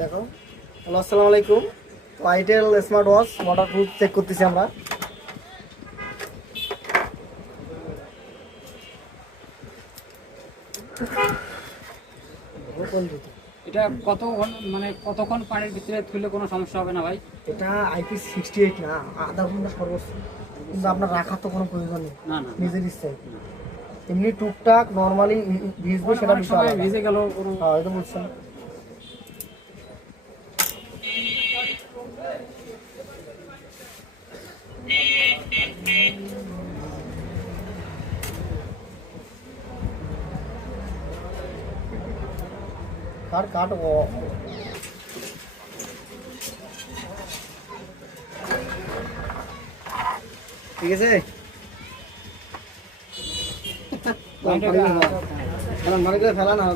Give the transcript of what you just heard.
দেখো, হ্যালো, আসসালামু আলাইকুম। তো itel smart watch waterproof check করতেছি আমরা। এটা মানে কতক্ষণ পানির ভিতরে তুললে কোনো সমস্যা হবে না ভাই? এটা IP68 না, আধা ঘন্টা সর্বোচ্চ। কিন্তু আপনার রাখার তো কোনো প্রয়োজন নেই, না না নিজের ইচ্ছায়। এমনি টুকটাক নর্মালি ভিজবে, সেটা অনেক বিষয় সময় আলাদা। ভিজে গেল কোনো। হ্যাঁ, এটা বুঝছেন। কাট ও ঠিক আছে। ফেলা না।